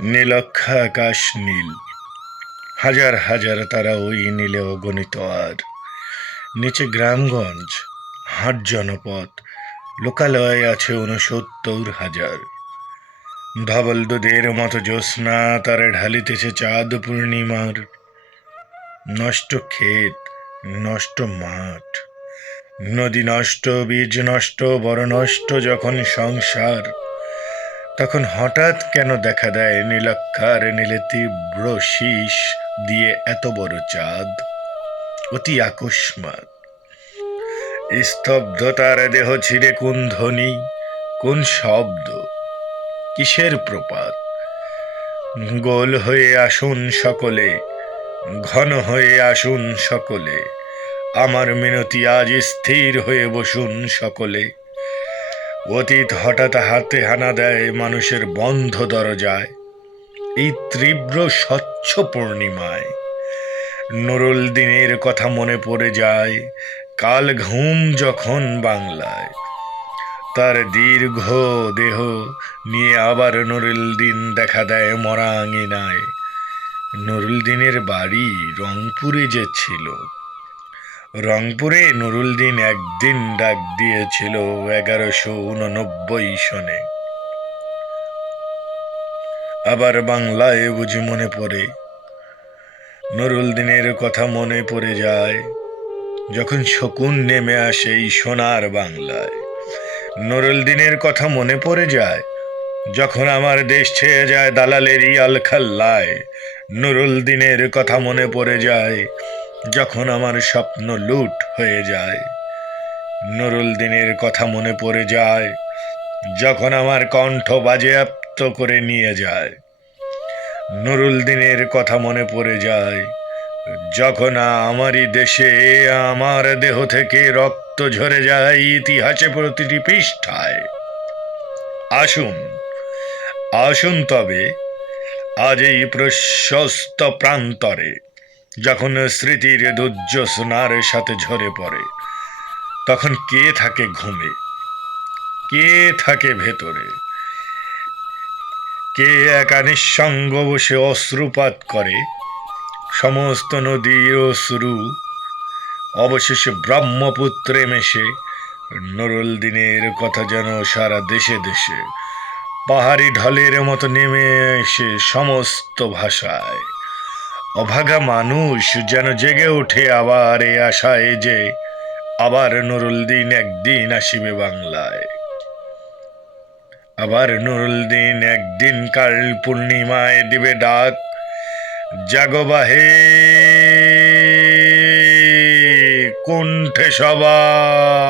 নীলক্ষা আকাশ নীল, হাজার হাজার তারা ওই নীলে অগণিত। আর নিচে গ্রামগঞ্জ, হাট জনপদ, লোকালয় আছে ৬৯,০০০। ধবল দুধের মতো জ্যোৎস্না তারে ঢালিতেছে চাঁদ পূর্ণিমার। নষ্ট ক্ষেত, নষ্ট মাঠ, নদী নষ্ট, বীজ নষ্ট, বড় নষ্ট যখন সংসার, তখন হঠাৎ কেন দেখা দেয় নীলাক্ষার নীলে তীব্র শীষ দিয়ে এত বড় চাঁদ? অতি আকস্মাৎ স্তব্ধতার দেহ ছিঁড়ে কোন ধ্বনি, কোন শব্দ, কিসের প্রপাত? গোল হয়ে আসুন সকলে, ঘন হয়ে আসুন সকলে, আমার মিনতি আজ স্থির হয়ে বসুন সকলে। অতীত হঠাৎ হাতে হানা দেয় মানুষের বন্ধ দরজায়। এই তীব্র স্বচ্ছ পূর্ণিমায় নুরুল দিনের কথা মনে পড়ে যায়। কাল ঘুম যখন বাংলায়, তার দীর্ঘ দেহ নিয়ে আবার নুরুল দিন দেখা দেয় মরা আঙিনায়। নুরুল দিনের বাড়ি রংপুরে যে ছিল, রংপুরে নুরুল দিন একদিন ডাক দিয়েছিল ১১৮৯ সনে। আবার বাংলায় বুঝি মনে পড়ে, নুরুল দিনের কথা মনে পড়ে যায় যখন শকুন নেমে আসে এই সোনার বাংলায়। নুরুল দিনের কথা মনে পড়ে যায় যখন আমার দেশ ছেয়ে যায় দালালেরই আলখাল্লায়। নুরুল দিনের কথা মনে পড়ে যায় যখন আমার স্বপ্ন লুট হয়ে যায়। নুরুল দিনের কথা মনে পড়ে যায় যখন আমার কণ্ঠ বাজেয়াপ্ত করে নিয়ে যায়। নুরুল দিনের কথা মনে পড়ে যায় যখন আমারই দেশে আমার দেহ থেকে রক্ত ঝরে যায় ইতিহাসে প্রতিটি পৃষ্ঠায়। আসুন, আসুন তবে আজ এই প্রশস্ত প্রান্তরে, যখন স্মৃতির দুর্যোৎস্নার সাথে ঝরে পড়ে, তখন কে থাকে ঘুমে, কে থাকে ভেতরে, কে একা নিঃসঙ্গ বসে অশ্রুপাত করে। সমস্ত নদীর অশ্রু অবশেষে ব্রহ্মপুত্রে মেশে। নুরুল দিনের কথা যেন সারা দেশে দেশে পাহাড়ি ঢলের মতো নেমে এসে সমস্ত ভাষায়। অভাগা মানুষ যেন জেগে ওঠে আবার এ আশায় যে আবার নুরুল দিন একদিন আসিবে বাংলায়। আবার নুরুল দিন একদিন কাল পূর্ণিমায় দিবে ডাক, জাগো বাহে কুণ্ঠে সবাই।